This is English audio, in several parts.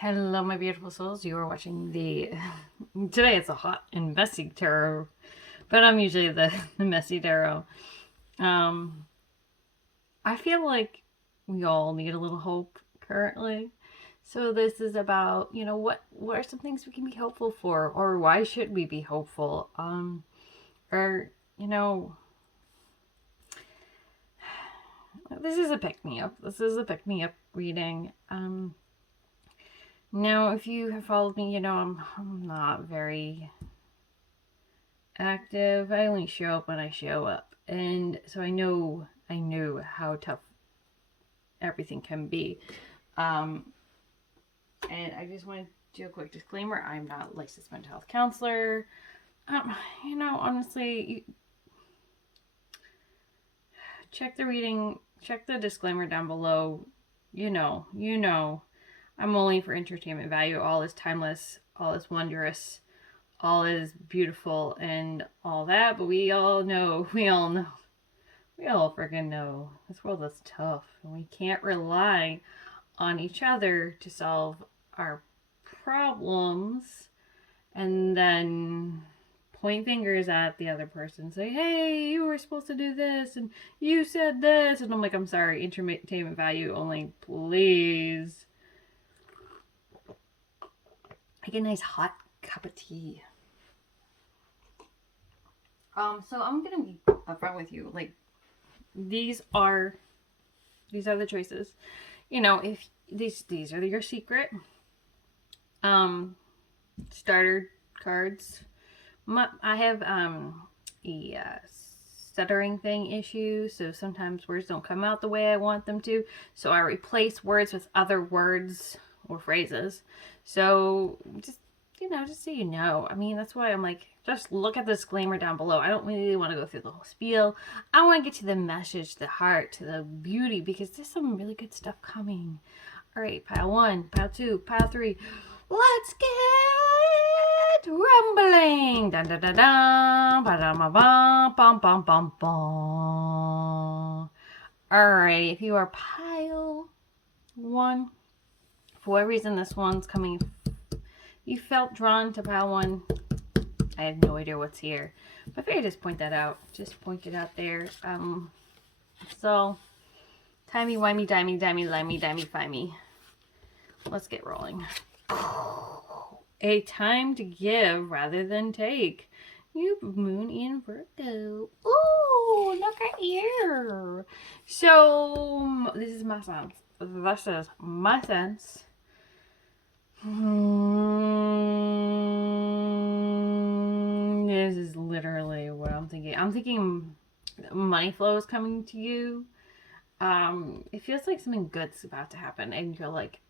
Hello, my beautiful souls. You are watching the. Today it's a hot and messy tarot, but I'm usually the messy tarot. Um, I feel like we all need a little hope currently. So this is about, what are some things we can be hopeful for, or why should we be hopeful? Or, you know, this is a pick me up. This is a pick me up reading. Now, if you have followed me, I'm not very active. I only show up when I show up. And so I know how tough everything can be. Um, and I just want to do a quick disclaimer. I'm not a licensed mental health counselor. Honestly, check the reading, check the disclaimer down below. I'm only for entertainment value. All is timeless, all is wondrous, all is beautiful and all that, but we all freaking know this world is tough and we can't rely on each other to solve our problems and then point fingers at the other person and say, hey, you were supposed to do this and you said this. And I'm like, I'm sorry, entertainment value only, please. Like a nice hot cup of tea. So I'm gonna be upfront with you. Like, these are the choices. If these are your secret starter cards. I have a stuttering thing issue, so sometimes words don't come out the way I want them to. So I replace words with other words or phrases. So just so you know. I mean, that's why I'm like, just look at the disclaimer down below. I don't really want to go through the whole spiel. I want to get to the message, the heart, to the beauty, because there's some really good stuff coming. All right, pile 1, pile 2, pile 3. Let's get rumbling. Dun dun dun dun. Ba dum bum bum bum bum bum. Alright, if you are pile 1, for whatever reason this one's coming, you felt drawn to pile 1. I have no idea what's here, but I just point that out. Just point it out there. So timey wimey dimey dimey limey dimey fimey. Let's get rolling. A time to give rather than take. You moon in Virgo. Ooh, look at you. So this is my sense. This is my sense. This is literally what I'm thinking. I'm thinking money flow is coming to you. It feels like something good's about to happen, and you're like,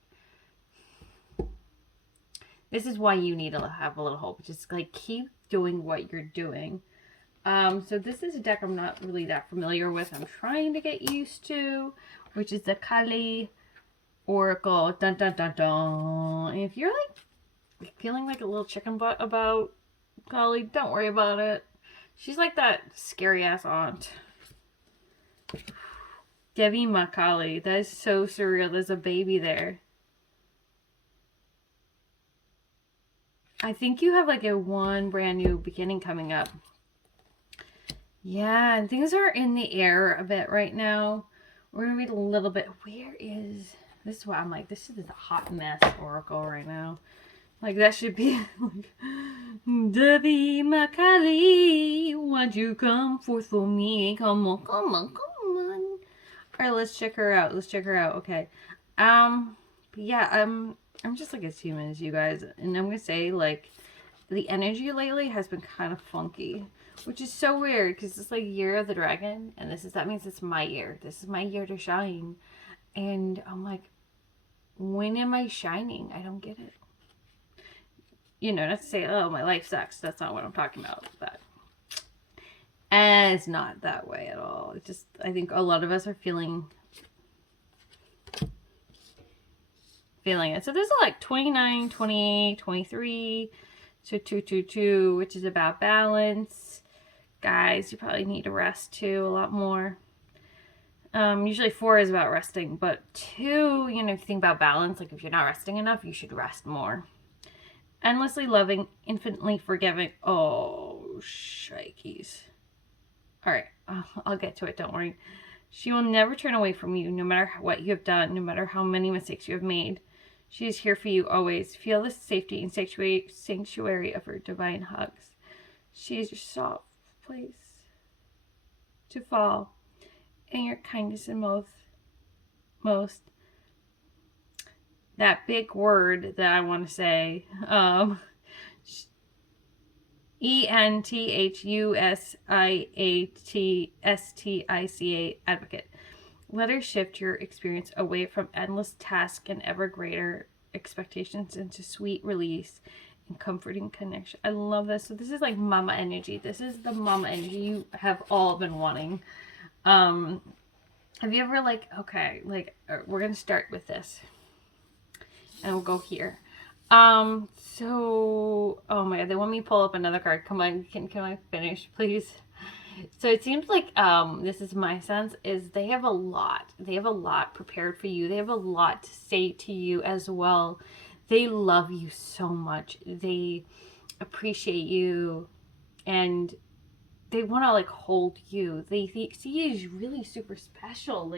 this is why you need to have a little hope. Just like keep doing what you're doing. So this is a deck I'm not really that familiar with. I'm trying to get used to, which is the Kali Oracle. Dun dun dun dun. And if you're like feeling like a little chicken butt about Kali, don't worry about it. She's like that scary ass aunt. Devi Makali. That is so surreal. There's a baby there. I think you have like a one brand new beginning coming up. Yeah, and things are in the air a bit right now. We're going to read a little bit. Where is... This is why I'm like, this is a hot mess oracle right now. Like, that should be like... Devi Makali, why'd you come forth for me? Come on, come on, come on. Alright, let's check her out. Let's check her out. Okay. But yeah, I'm just like as human as you guys. And I'm going to say, like, the energy lately has been kind of funky. Which is so weird because it's like Year of the Dragon. And that means it's my year. This is my year to shine. And I'm like, when am I shining? I don't get it. Not to say, oh, my life sucks. That's not what I'm talking about. But and it's not that way at all. It's just, I think a lot of us are feeling it. So there's like 29, 28, 23, so 222, which is about balance. Guys, you probably need to rest too a lot more. Usually 4 is about resting, but 2, if you think about balance, like if you're not resting enough, you should rest more. Endlessly loving, infinitely forgiving. Oh, shikeys. All right, I'll get to it. Don't worry. She will never turn away from you, no matter what you have done, no matter how many mistakes you have made. She is here for you always. Feel the safety and sanctuary of her divine hugs. She is your soft place to fall, and your kindness and most that big word that I want to say, ENTHUSIATSTICA, advocate. Let her shift your experience away from endless task and ever greater expectations into sweet release and comforting connection. I love this. So this is like mama energy. This is the mama energy you have all been wanting. Have you ever we're going to start with this and we'll go here. So, oh my God, they want me to pull up another card. Come on, can I finish, please? So it seems like, this is my sense, is they have a lot prepared for you. They have a lot to say to you as well. They love you so much. They appreciate you, and they want to hold you. They see you as really super special.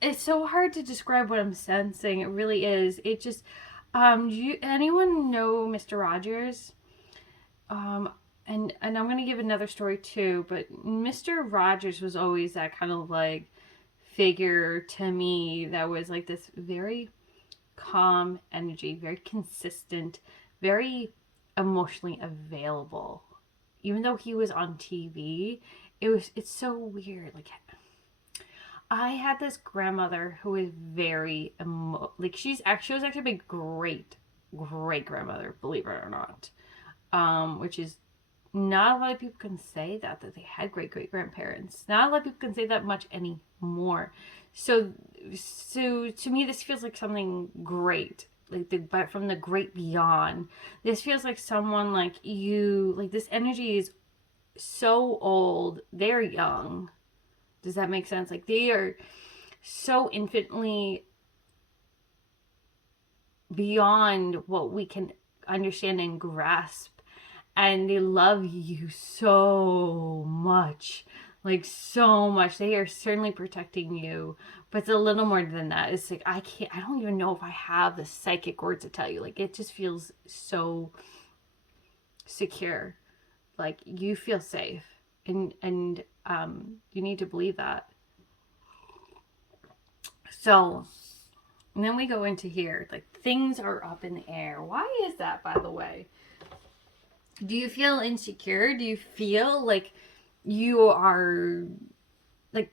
It's so hard to describe what I'm sensing. It really is. It just, anyone know Mr. Rogers? And I'm gonna give another story too, but Mr. Rogers was always that kind of figure to me that was this very calm energy, very consistent, very emotionally available. Even though he was on TV, it's so weird. I had this grandmother who was very she was actually my great grandmother, believe it or not. Which is not a lot of people can say that they had great grandparents. Not a lot of people can say that much anymore. So to me, this feels like something great, but from the great beyond. This feels like someone like you. This energy is so old. They're young. Does that make sense? They are so infinitely beyond what we can understand and grasp. And they love you so much. So much. They are certainly protecting you. But it's a little more than that. It's I don't even know if I have the psychic words to tell you. It just feels so secure. You feel safe. And you need to believe that. So, and then we go into here. Things are up in the air. Why is that, by the way? Do you feel insecure? Do you feel like you are like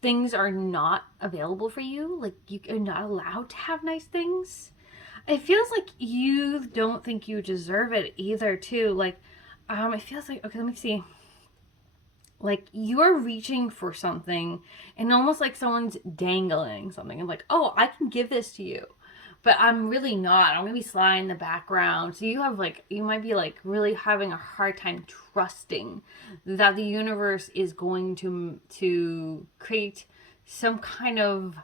things are not available for you? You are not allowed to have nice things? It feels like you don't think you deserve it either too. It feels like, okay, let me see. You are reaching for something and almost like someone's dangling something and oh, I can give this to you. But I'm really not. I'm gonna be sly in the background. So you have you might be really having a hard time trusting that the universe is going to create some kind of,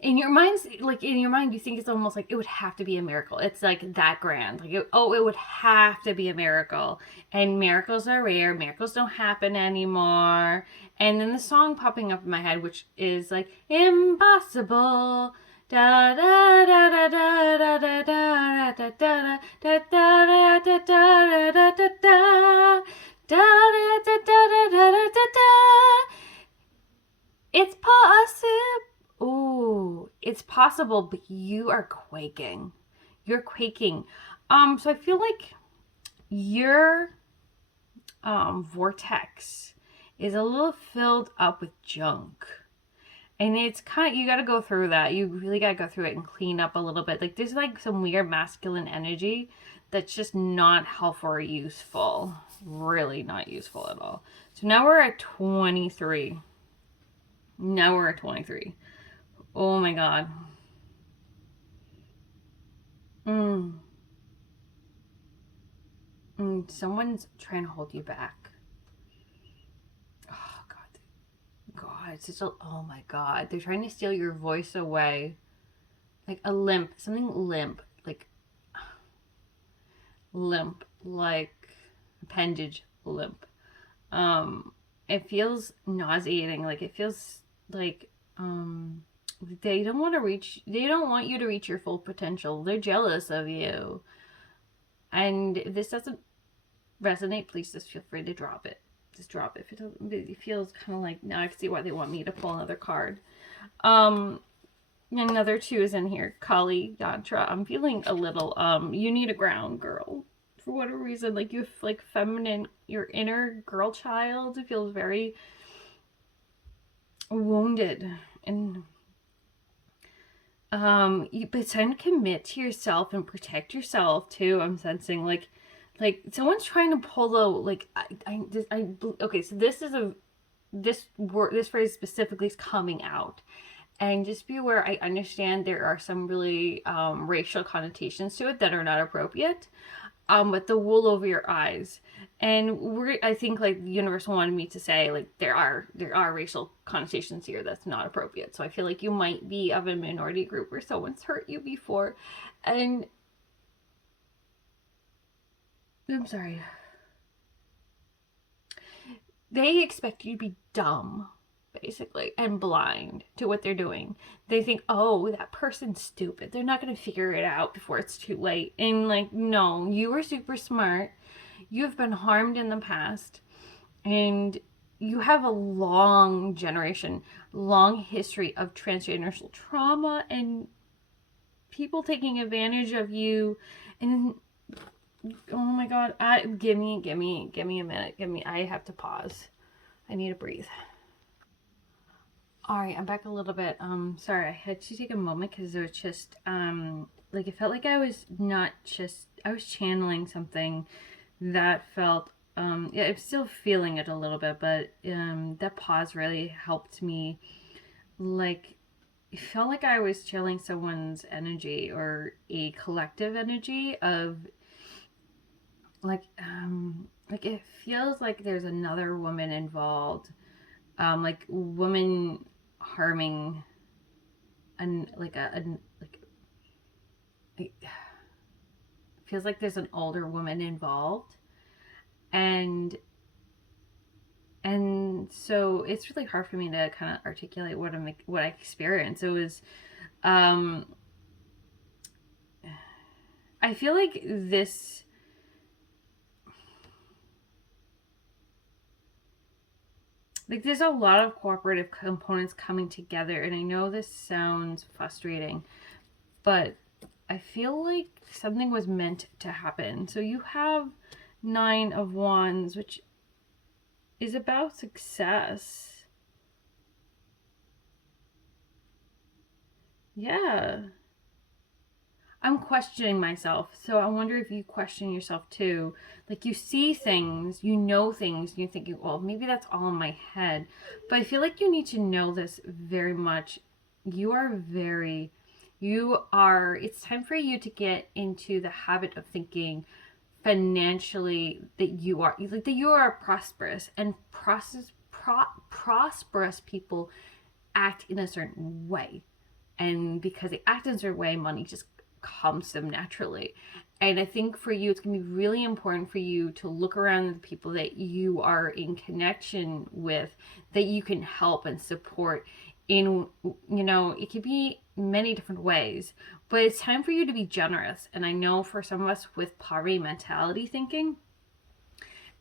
in your mind, you think it's almost it would have to be a miracle. It's that grand. It would have to be a miracle. And miracles are rare. Miracles don't happen anymore. And then the song popping up in my head, which is impossible. Da da da da da da da da da da da da da da da da da da. It's possible. Ooh, it's possible, but you are quaking. You're quaking. So I feel like your vortex is a little filled up with junk. And it's you got to go through that. You really got to go through it and clean up a little bit. There's some weird masculine energy that's just not helpful or useful. Really not useful at all. So now we're at 23. Now we're at 23. Oh my God. Someone's trying to hold you back. Oh God. it's just oh my God, they're trying to steal your voice away. Like a limp, something limp, like appendage limp. Um, it feels nauseating. Like it feels like they don't want to reach. They don't want you to reach your full potential. They're jealous of you. And if this doesn't resonate, please just feel free to drop it. Just drop it. If it doesn't, it feels kind of like now I can see why they want me to pull another card. Another 2 is in here. Kali Yantra. I'm feeling a little you need a ground, girl. For whatever reason, like you have like feminine, your inner girl child feels very wounded, and but it's time to commit to yourself and protect yourself too. I'm sensing like someone's trying to pull the like okay, so this phrase specifically is coming out. And just be aware, I understand there are some really racial connotations to it that are not appropriate. With the wool over your eyes. And I think like the universe wanted me to say like there are racial connotations here that's not appropriate. So I feel like you might be of a minority group where someone's hurt you before. And I'm sorry. They expect you to be dumb, basically, and blind to what they're doing. They think, oh, that person's stupid. They're not going to figure it out before it's too late. And like, no, you are super smart. You've been harmed in the past. And you have a long history of transgenerational trauma and people taking advantage of you. And oh my God, give me a minute. I have to pause. I need to breathe. All right, I'm back a little bit. Sorry, I had to take a moment because it was just like it felt like I was channeling something that felt yeah, I'm still feeling it a little bit, but that pause really helped me. Like it felt like I was channeling someone's energy or a collective energy of like it feels like there's another woman involved, like woman harming and like it feels like there's an older woman involved, and so it's really hard for me to kind of articulate what I experienced. It was I feel like this like there's a lot of cooperative components coming together, and I know this sounds frustrating, but I feel like something was meant to happen. So you have 9 of Wands, which is about success. Yeah. I'm questioning myself. So I wonder if you question yourself too. Like you see things, you know things, and you're thinking, well, maybe that's all in my head. But I feel like you need to know this very much. It's time for you to get into the habit of thinking financially that you are prosperous, and prosperous people act in a certain way, and because they act in a certain way, money just comes to them naturally. And I think for you, it's going to be really important for you to look around the people that you are in connection with, that you can help and support in, it could be many different ways, but it's time for you to be generous. And I know for some of us with poverty mentality thinking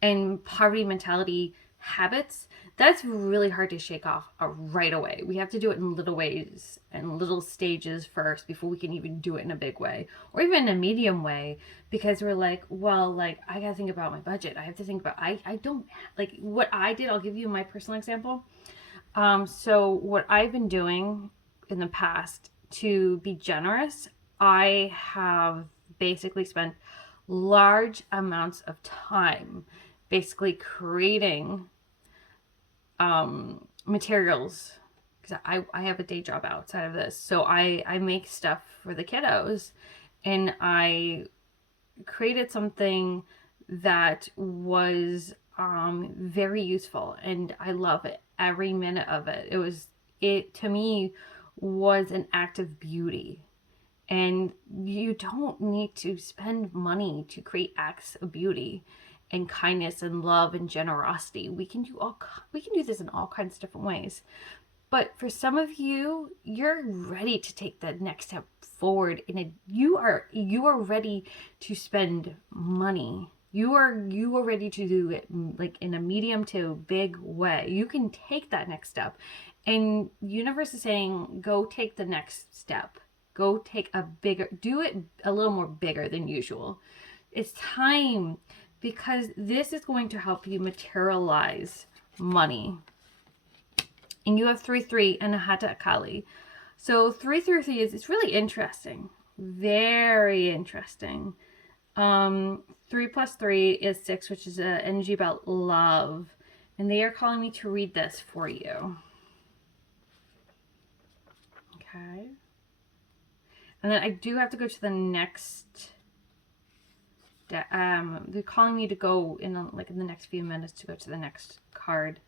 and poverty mentality habits, that's really hard to shake off right away. We have to do it in little ways and little stages first before we can even do it in a big way or even a medium way, because we're like, well, like I gotta think about my budget. I have to think about, I don't like what I did. I'll give you my personal example. So what I've been doing in the past to be generous, I have basically spent large amounts of time basically creating materials, because I have a day job outside of this. So I make stuff for the kiddos, and I created something that was very useful, and I love it. every minute of it. It to me was an act of beauty. And you don't need to spend money to create acts of beauty and kindness and love and generosity. We can do this in all kinds of different ways. But for some of you, you're ready to take the next step forward you are ready to spend money. You are ready to do it like in a medium to big way. You can take that next step. And universe is saying, go take the next step. Go take do it a little more bigger than usual. It's time, because this is going to help you materialize money. And you have 3-3 and a Hata Akali. So 3-3 it's really interesting. Very interesting. 3 plus 3 is 6, which is an energy about love. And they are calling me to read this for you. Okay. And then I do have to go to the next. They're calling me to go in the next few minutes to go to the next card.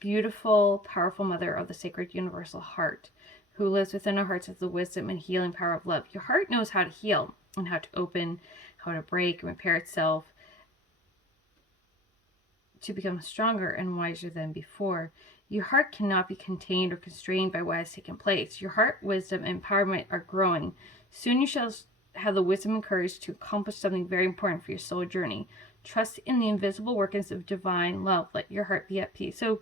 Beautiful, powerful mother of the sacred universal heart, who lives within our hearts as the wisdom and healing power of love. Your heart knows how to heal and how to open, how to break and repair itself to become stronger and wiser than before. Your heart cannot be contained or constrained by what has taken place. Your heart, wisdom, and empowerment are growing. Soon you shall have the wisdom and courage to accomplish something very important for your soul journey. Trust in the invisible workings of divine love. Let your heart be at peace. So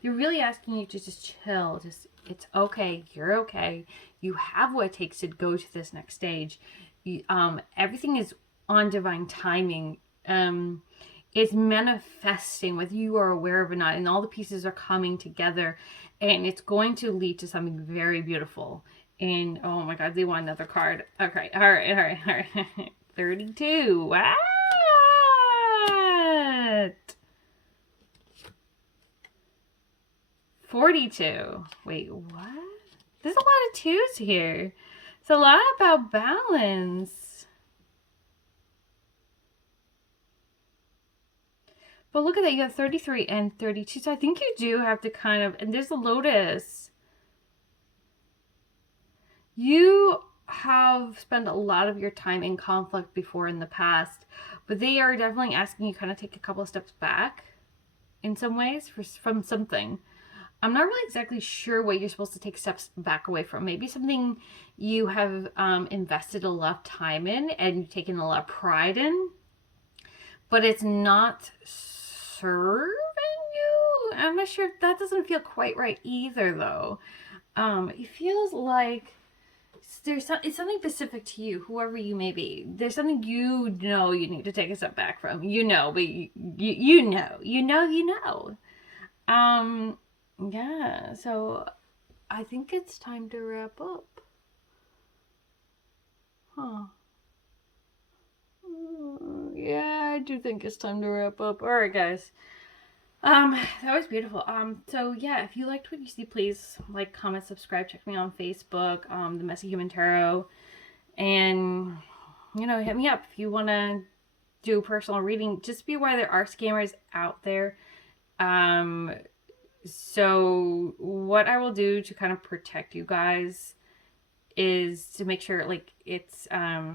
they're really asking you to just chill. It's okay. You're okay. You have what it takes to go to this next stage. Everything is on divine timing. It's manifesting, whether you are aware of it or not, and all the pieces are coming together, and it's going to lead to something very beautiful. And oh my God, they want another card. Okay, all right. 32. What? 42. Wait, what? There's a lot of 2s here. It's a lot about balance. But look at that, you have 33 and 32. So I think you do have to kind of, and there's a Lotus. You have spent a lot of your time in conflict before in the past, but they are definitely asking you kind of take a couple of steps back in some ways from something. I'm not really exactly sure what you're supposed to take steps back away from. Maybe something you have invested a lot of time in and you've taken a lot of pride in, but it's not serving you. I'm not sure. That doesn't feel quite right either, though. It feels like it's something specific to you, whoever you may be. There's something you need to take a step back from. But you know. Yeah, so I think it's time to wrap up. Huh. Yeah, I do think it's time to wrap up. All right, guys. That was beautiful. So yeah, if you liked what you see, please like, comment, subscribe, check me out on Facebook, The Messy Human Tarot, and hit me up if you want to do a personal reading. Just be aware there are scammers out there. So what I will do to kind of protect you guys is to make sure it's I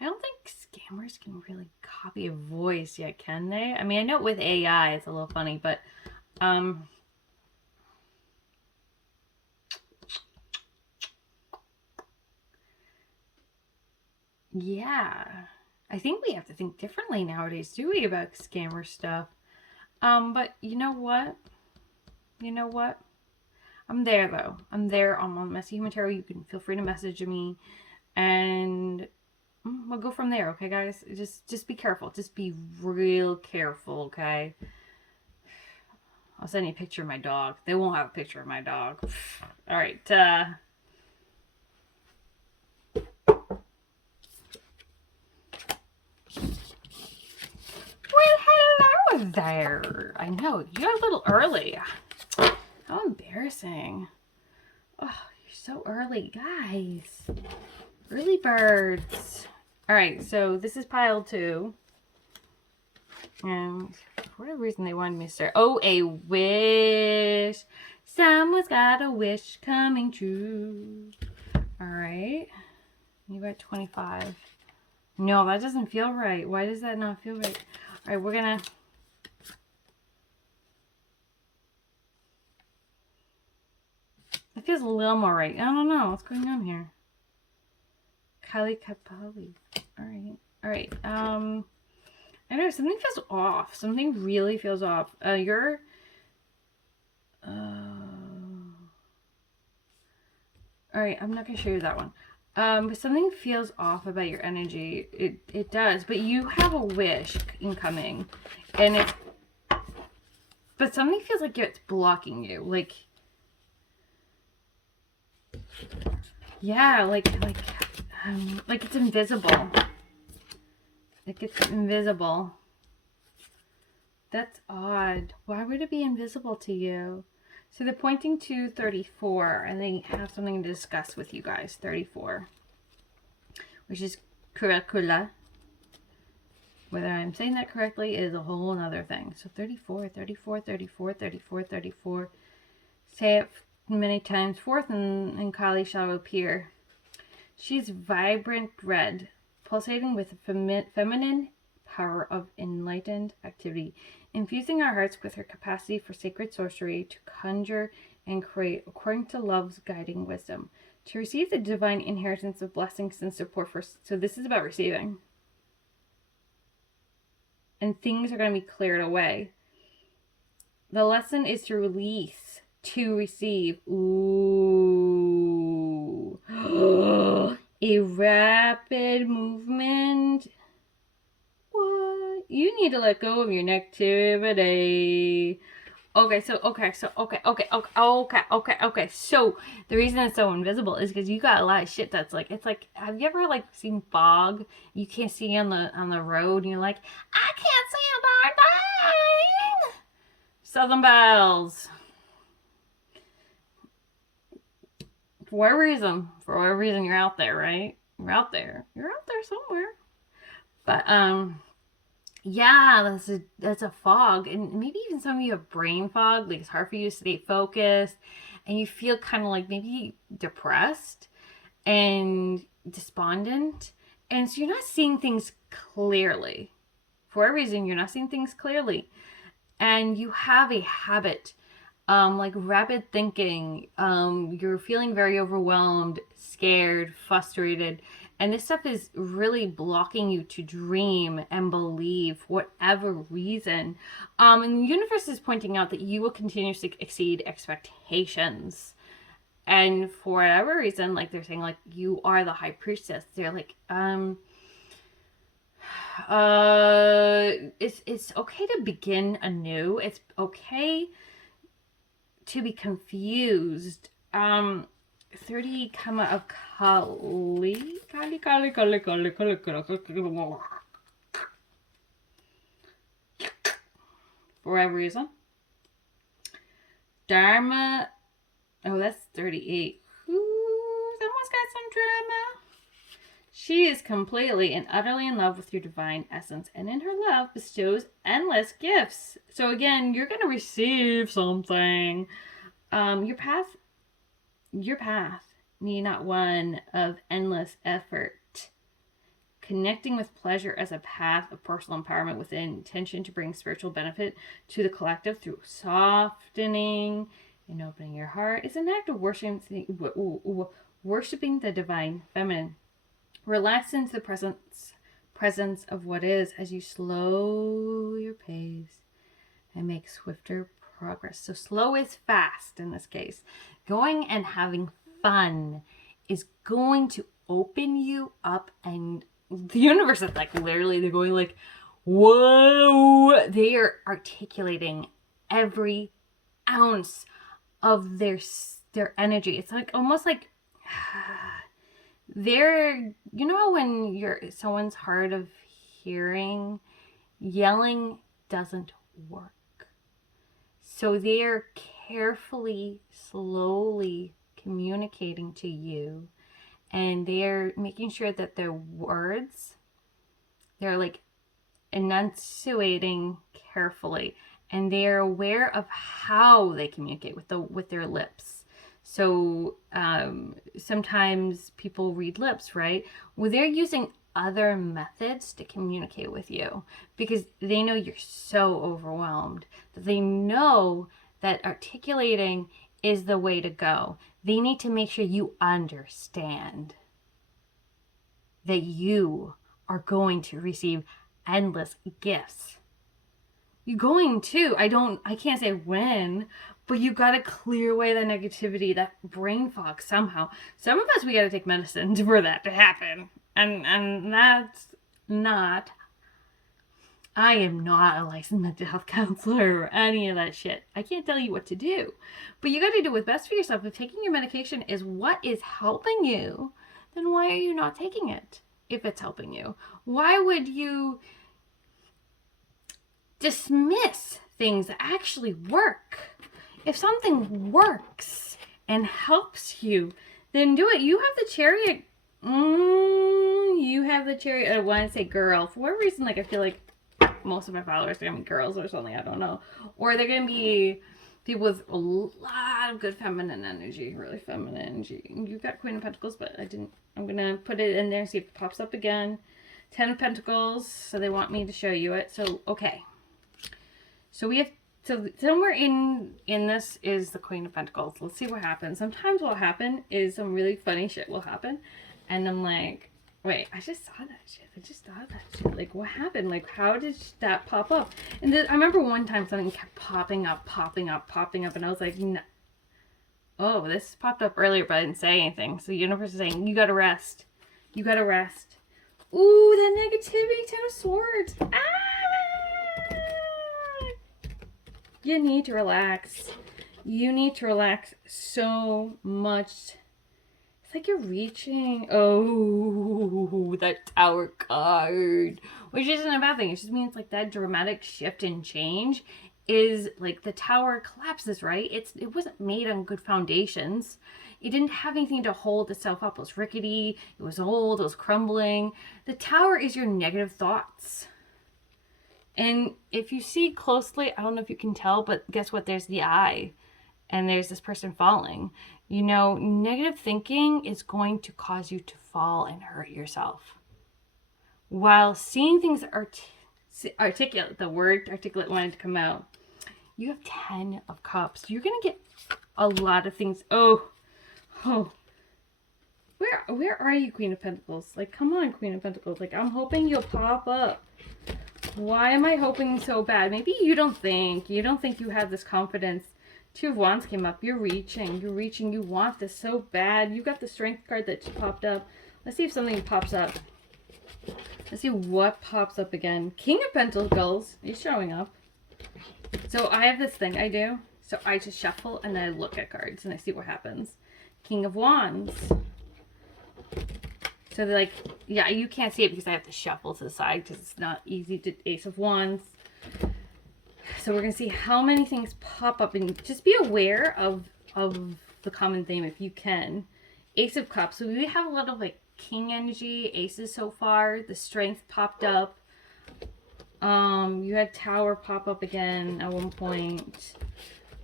don't think scammers can really copy a voice yet, can they? I mean, I know with AI it's a little funny, but yeah, I think we have to think differently nowadays, do we, about scammer stuff? But you know what? I'm there, though. I'm there on Messy Human Tarot. You can feel free to message me, and we'll go from there, okay, guys? Just be careful. Just be real careful, okay? I'll send you a picture of my dog. They won't have a picture of my dog. All right, hello there. I know, you're a little early. How embarrassing. Oh, you're so early, guys. Early birds. All right, so this is pile 2. And for whatever reason, they wanted me to start. Oh, a wish. Someone's got a wish coming true. All right. You got 25. No, that doesn't feel right. Why does that not feel right? All right, we're going to... It feels a little more right. I don't know. What's going on here? Kali Kapali. All right. All right. I don't know. Something feels off. Something really feels off. You're... All right. I'm not going to show you that one. But something feels off about your energy. It does. But you have a wish incoming. And it... But something feels like it's blocking you. Like... Yeah, like it's invisible. Like it's invisible. That's odd. Why would it be invisible to you? So they're pointing to 34, and they have something to discuss with you guys. 34, which is curricula. Whether I'm saying that correctly is a whole other thing. So 34, 34, 34, 34, 34. Say it many times. Fourth, and Kali shall appear. She's vibrant red, pulsating with feminine power of enlightened activity, infusing our hearts with her capacity for sacred sorcery to conjure and create according to love's guiding wisdom, to receive the divine inheritance of blessings and support for... So this is about receiving. And things are going to be cleared away. The lesson is to release, to receive. Ooh. A rapid movement. What? You need to let go of your negativity. Okay. So the reason it's so invisible is because you got a lot of shit that's like, it's like, have you ever like seen fog? You can't see on the road, and you're like, I can't see a darn thing. Southern Bells. For whatever reason, you're out there, right? You're out there somewhere. But yeah, that's a fog, and maybe even some of you have brain fog. Like it's hard for you to stay focused, and you feel kind of like maybe depressed and despondent, and so you're not seeing things clearly. For whatever reason, you're not seeing things clearly, and you have a habit. Like rapid thinking, you're feeling very overwhelmed, scared, frustrated, and this stuff is really blocking you to dream and believe for whatever reason. And the universe is pointing out that you will continuously exceed expectations. And for whatever reason, like they're saying, like you are the high priestess. They're like, it's okay to begin anew. It's okay to be confused. 30 comma of Kali. For whatever reason. Dharma. Oh, that's 38. Ooh, someone's got some drama. She is completely and utterly in love with your divine essence, and in her love bestows endless gifts. So again, you're going to receive something. Your path need not one of endless effort. Connecting with pleasure as a path of personal empowerment with an intention to bring spiritual benefit to the collective through softening and opening your heart is an act of worshiping the divine feminine. Relax into the presence of what is as you slow your pace and make swifter progress. So slow is fast in this case. Going and having fun is going to open you up, and the universe is like literally, they're going like, whoa. They are articulating every ounce of their energy. It's like almost like they're, you know, when someone's hard of hearing, yelling doesn't work. So they are carefully, slowly communicating to you, and they are making sure that their words They're like enunciating carefully, and they're aware of how they communicate with their lips. So sometimes people read lips, right? Well, they're using other methods to communicate with you because they know you're so overwhelmed that they know that articulating is the way to go. They need to make sure you understand that you are going to receive endless gifts. You're going to. I can't say when, but you got to clear away the negativity, that brain fog somehow. Some of us, we got to take medicine for that to happen. And that's not, I am not a licensed mental health counselor or any of that shit. I can't tell you what to do. But you got to do what's best for yourself. If taking your medication is what is helping you, then why are you not taking it if it's helping you? Why would you dismiss things that actually work? If something works and helps you, then do it. You have the cherry. You have the cherry. I want to say girl. For whatever reason, like I feel like most of my followers are going to be girls or something. I don't know. Or they're going to be people with a lot of good feminine energy. Really feminine energy. You've got Queen of Pentacles, but I didn't. I'm going to put it in there and see if it pops up again. 10 of Pentacles. So they want me to show you it. So, okay. So we have, so somewhere in this is the Queen of Pentacles. Let's see what happens. Sometimes what will happen is some really funny shit will happen. And I'm like, wait, I just saw that shit. I just thought of that shit. Like, what happened? Like, how did that pop up? And I remember one time something kept popping up. And I was like, no. Oh, this popped up earlier, but I didn't say anything. So the universe is saying, you gotta rest. You gotta rest. Ooh, that negativity, 10 of Swords. Ah! You need to relax. You need to relax so much. It's like you're reaching. Oh, that Tower card. Which isn't a bad thing. It just means like that dramatic shift and change is like the Tower collapses, right? It wasn't made on good foundations. It didn't have anything to hold itself up. It was rickety. It was old. It was crumbling. The Tower is your negative thoughts. And if you see closely, I don't know if you can tell, but guess what? There's the eye. And there's this person falling. You know, negative thinking is going to cause you to fall and hurt yourself. While seeing things articulate, the word articulate wanted to come out. You have 10 of Cups. You're going to get a lot of things. Oh. Where are you, Queen of Pentacles? Like, come on, Queen of Pentacles. Like, I'm hoping you'll pop up. Why am I hoping so bad? Maybe you don't think you have this confidence. 2 of Wands came up. You're reaching. You want this so bad. You got the Strength card that just popped up. Let's see if something pops up. Let's see what pops up again. King of Pentacles is showing up. So I have this thing I do. So I just shuffle and I look at cards and I see what happens. King of Wands. So they're like, yeah, you can't see it because I have to shuffle to the side because it's not easy to Ace of Wands. So we're going to see how many things pop up and just be aware of the common theme if you can. Ace of Cups. So we have a lot of like King energy, aces so far. The Strength popped up. You had Tower pop up again at one point.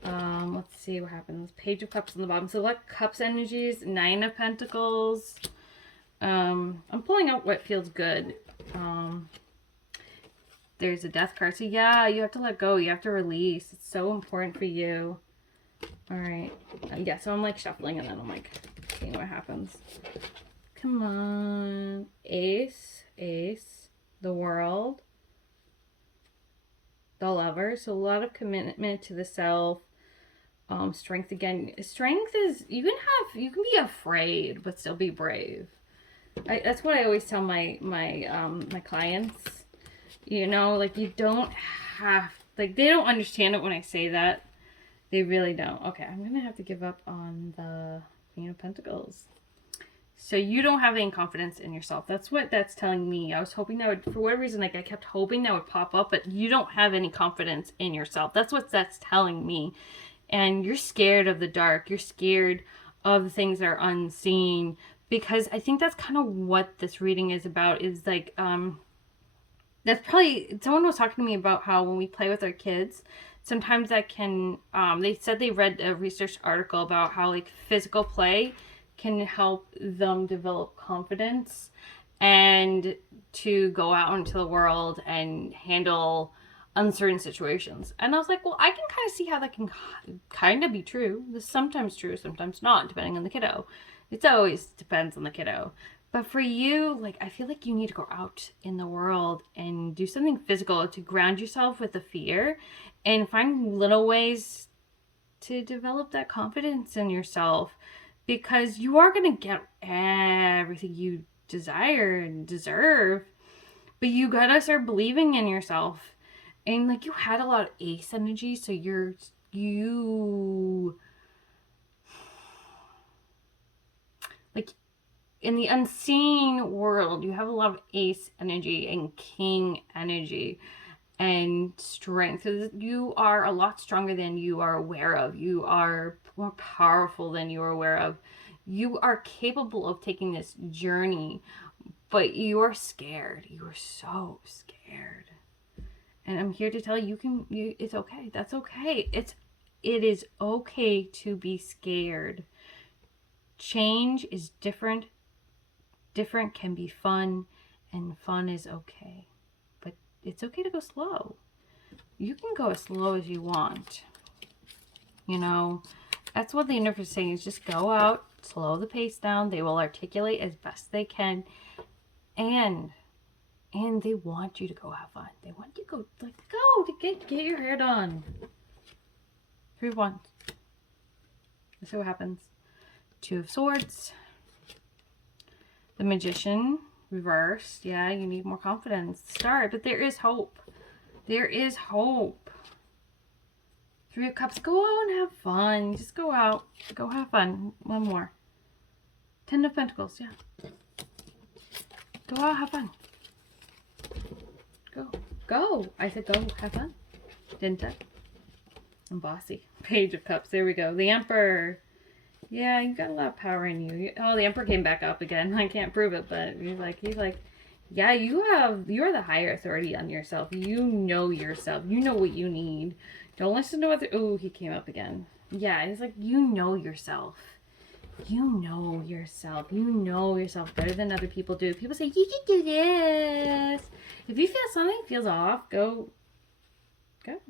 Let's see what happens. Page of Cups on the bottom. So what Cups energies? 9 of Pentacles. I'm pulling out what feels good. There's a Death card. So yeah, you have to let go. You have to release. It's so important for you. All right. Yeah, so I'm like shuffling and then I'm like seeing what happens. Come on. Ace. The World. The Lover. So a lot of commitment to the self. Strength again. Strength is, you can be afraid but still be brave. That's what I always tell my clients. You know, like you don't have, like they don't understand it when I say that. They really don't. Okay, I'm gonna have to give up on the Queen of Pentacles. So you don't have any confidence in yourself. That's what that's telling me. I was hoping that would, for whatever reason, like I kept hoping that would pop up, but you don't have any confidence in yourself. That's what that's telling me. And you're scared of the dark. You're scared of the things that are unseen. Because I think that's kind of what this reading is about, is like, That's probably, someone was talking to me about how when we play with our kids, sometimes that can, they said they read a research article about how like physical play can help them develop confidence and to go out into the world and handle uncertain situations. And I was like, well, I can kind of see how that can kind of be true. This is sometimes true, sometimes not, depending on the kiddo. It always depends on the kiddo. But for you, like, I feel like you need to go out in the world and do something physical to ground yourself with the fear and find little ways to develop that confidence in yourself, because you are going to get everything you desire and deserve, but you gotta start believing in yourself. And like, you had a lot of ace energy, so you like, in the unseen world, you have a lot of ace energy and king energy and strength. You are a lot stronger than you are aware of. You are more powerful than you are aware of. You are capable of taking this journey, but you are scared. You are so scared. And I'm here to tell you, it's okay. That's okay. It is okay to be scared. Change is different. Different can be fun, and fun is okay. But it's okay to go slow. You can go as slow as you want. You know, that's what the universe is saying, is just go out, slow the pace down. They will articulate as best they can. And they want you to go have fun. They want you to go, like, go to get your hair done. 3 of Wands. Let's see what happens. 2 of Swords. The Magician reversed. Yeah, you need more confidence to start, but there is hope. There is hope. 3 of Cups. Go out and have fun. Just go out. Go have fun. One more. 10 of Pentacles. Yeah. Go out, have fun. Go. Go. I said go have fun. Didn't I? I'm bossy. Page of Cups. There we go. The Emperor. Yeah, you got a lot of power in you. Oh, the Emperor came back up again. I can't prove it, but he's like, yeah, you're the higher authority on yourself. You know yourself. You know what you need. Don't listen to other. Oh, he came up again. Yeah, he's like, you know yourself. You know yourself. You know yourself better than other people do. People say, you can do this. If you feel something feels off, go. Have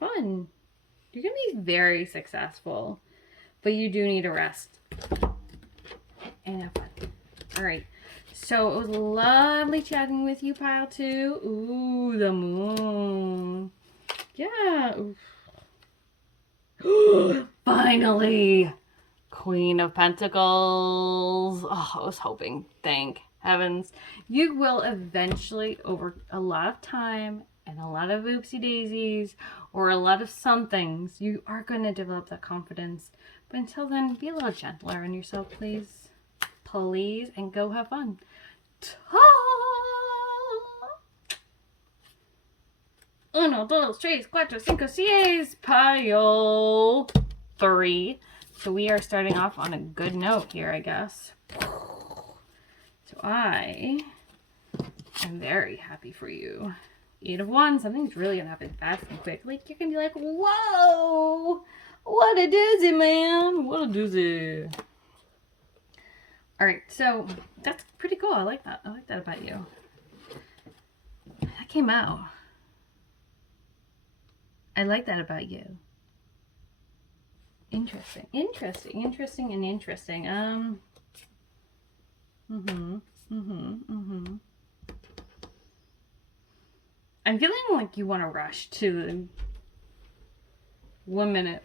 fun. You're going to be very successful. But you do need a rest. And have fun. Alright. So it was lovely chatting with you, Pile 2. Ooh, the moon. Yeah. Finally! Queen of Pentacles. Oh, I was hoping. Thank heavens. You will eventually, over a lot of time and a lot of oopsie daisies or a lot of somethings, you are going to develop that confidence. But until then, be a little gentler on yourself, please. Please. And go have fun. Ta! 1, 2, 3, 4, 5, 6. Pile 3. So we are starting off on a good note here, I guess. So I am very happy for you. 8 of Wands. Something's really going to happen fast and quick. Like, you're going to be like, whoa! What a doozy, man. What a doozy. Alright, so that's pretty cool. I like that. I like that about you. That came out. I like that about you. Interesting. I'm feeling like you want to rush to 1 minute.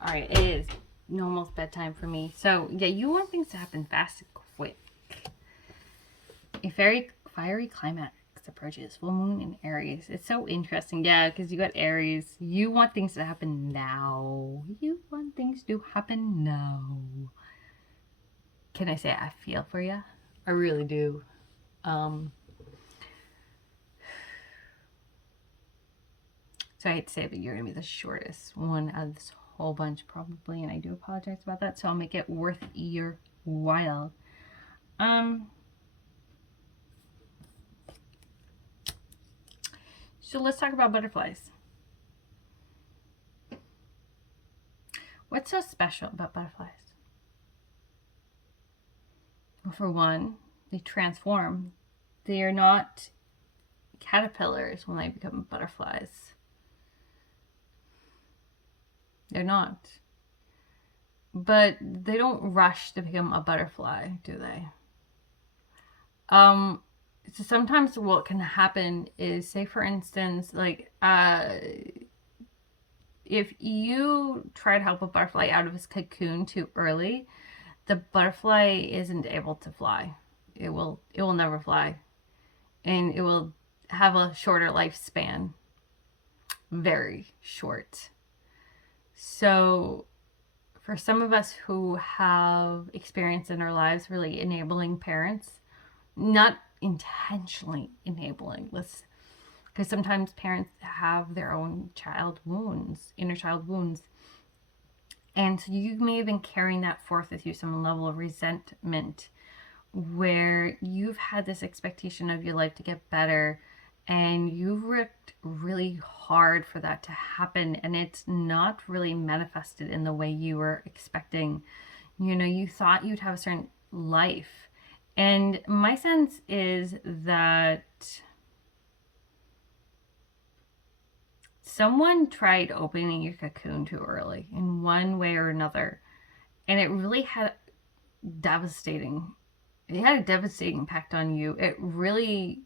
Alright, it is almost bedtime for me. So, yeah, you want things to happen fast and quick. A very fiery climax approaches. Full moon in Aries. It's so interesting. Yeah, because you got Aries. You want things to happen now. Can I say I feel for you? I really do. So I hate to say it, but you're going to be the shortest one out of this whole bunch probably, and I do apologize about that, so I'll make it worth your while. So let's talk about butterflies. What's so special about butterflies? Well, for one, they transform. They are not caterpillars when they become butterflies. They're not. But they don't rush to become a butterfly, do they? So sometimes what can happen is, say for instance, like if you try to help a butterfly out of its cocoon too early, the butterfly isn't able to fly. It will never fly, and it will have a shorter lifespan, very short. So for some of us who have experience in our lives really enabling parents, not intentionally enabling, let's, because sometimes parents have their own child wounds, inner child wounds, and so you may have been carrying that forth with you, some level of resentment, where you've had this expectation of your life to get better, and you've worked really hard for that to happen, and it's not really manifested in the way you were expecting. You thought you'd have a certain life. And my sense is that someone tried opening your cocoon too early in one way or another, and it really had devastating it had a devastating impact on you. It really,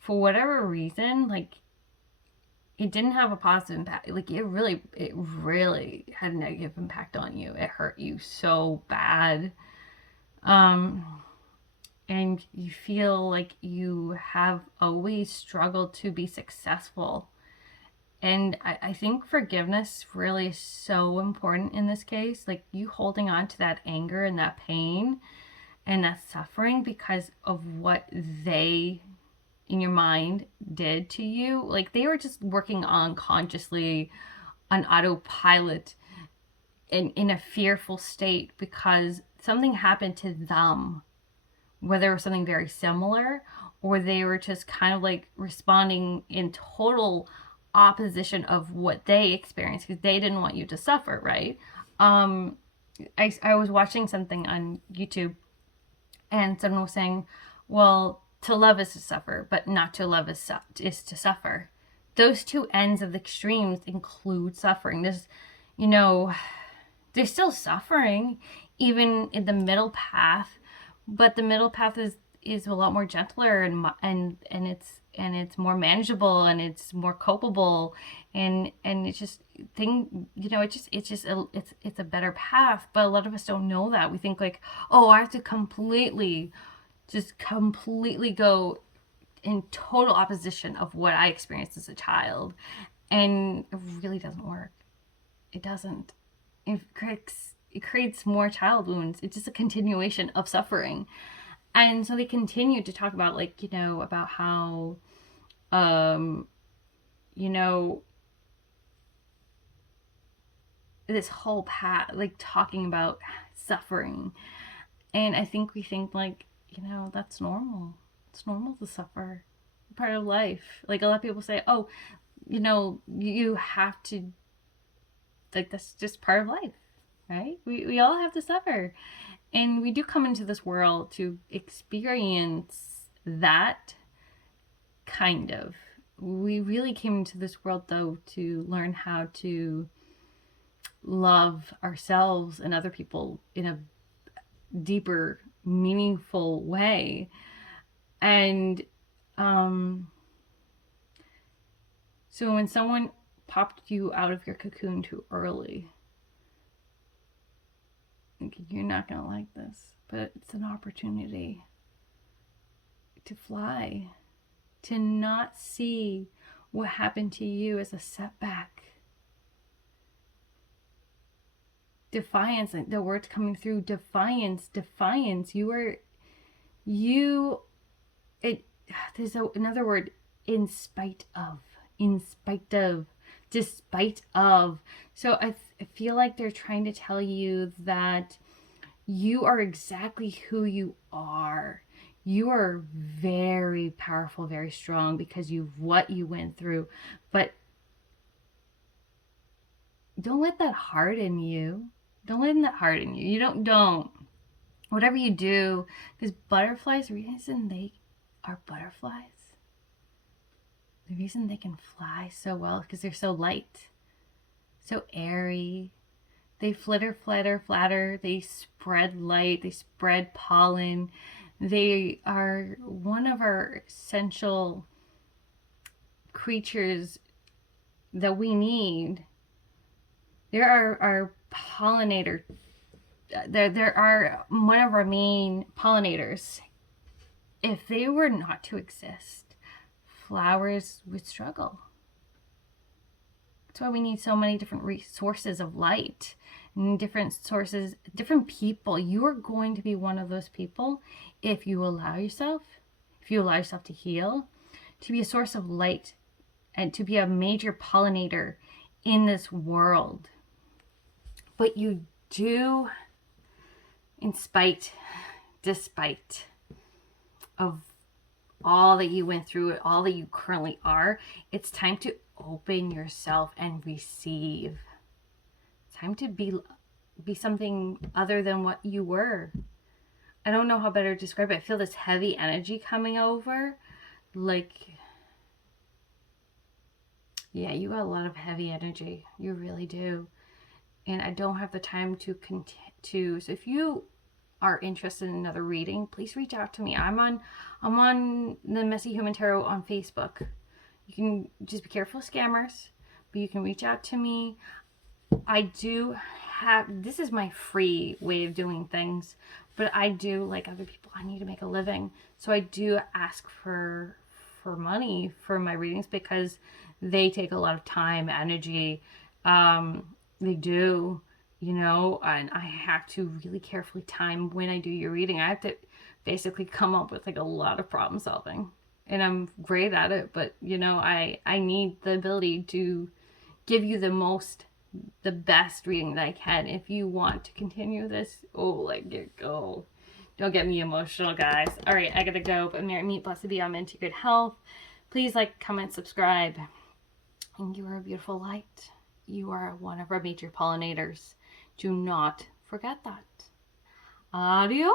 for whatever reason, like, it didn't have a positive impact. Like, it really had a negative impact on you. It hurt you so bad. And you feel like you have always struggled to be successful. And I think forgiveness really is so important in this case. Like, you holding on to that anger and that pain and that suffering because of what they, in your mind, did to you. Like, they were just working unconsciously on autopilot in a fearful state because something happened to them, whether it was something very similar or they were just kind of like responding in total opposition of what they experienced because they didn't want you to suffer, right? I was watching something on YouTube, and someone was saying, well, to love is to suffer, but not to love is to suffer. Those two ends of the extremes include suffering. There's still suffering, even in the middle path, but the middle path is a lot more gentler, and it's more manageable, and it's more copable, and it's just it's a better path. But a lot of us don't know that. We think like, oh, I have to completely go in total opposition of what I experienced as a child, and it really doesn't work. It doesn't. It creates more child wounds. It's just a continuation of suffering. And so they continue to talk about, like, about how this whole path, like, talking about suffering. And I think we think, like, that's normal. It's normal to suffer. Part of life. Like, a lot of people say, oh, you have to, like, that's just part of life, right? We all have to suffer. And we do come into this world to experience that kind of. We really came into this world, though, to learn how to love ourselves and other people in a deeper, meaningful way. And so when someone popped you out of your cocoon too early, you're not going to like this, but it's an opportunity to fly, to not see what happened to you as a setback. Defiance, the word's coming through, defiance. There's another word, in spite of, despite of. So I feel like they're trying to tell you that you are exactly who you are. You are very powerful, very strong because of what you went through. But don't let that harden you. Don't let that harden you. You don't. Whatever you do, because butterflies, the reason they are butterflies, the reason they can fly so well is because they're so light, so airy. They flitter, flatter. They spread light. They spread pollen. They are one of our essential creatures that we need. There are our pollinator. There are one of our main pollinators. If they were not to exist, flowers would struggle. That's why we need so many different sources of light and different sources, different people. You are going to be one of those people if you allow yourself to heal, to be a source of light, and to be a major pollinator in this world. But you do, despite of all that you went through, all that you currently are, it's time to open yourself and receive. It's time to be something other than what you were. I don't know how better to describe it. I feel this heavy energy coming over. Like, yeah, you got a lot of heavy energy. You really do. And I don't have the time to continue. So if you are interested in another reading, please reach out to me. I'm on the Messy Human Tarot on Facebook. You can just be careful of scammers, but you can reach out to me. I do have, this is my free way of doing things, but I do, like other people, I need to make a living. So I do ask for money for my readings because they take a lot of time, energy. They do, and I have to really carefully time when I do your reading. I have to basically come up with like a lot of problem solving, and I'm great at it, but I need the ability to give you the best reading that I can. If you want to continue this, go. Don't get me emotional, guys. All right, I gotta go, but Merit Meat, blessed be, I'm into good health. Please like, comment, subscribe. And you are a beautiful light. You are one of our major pollinators. Do not forget that. Adios.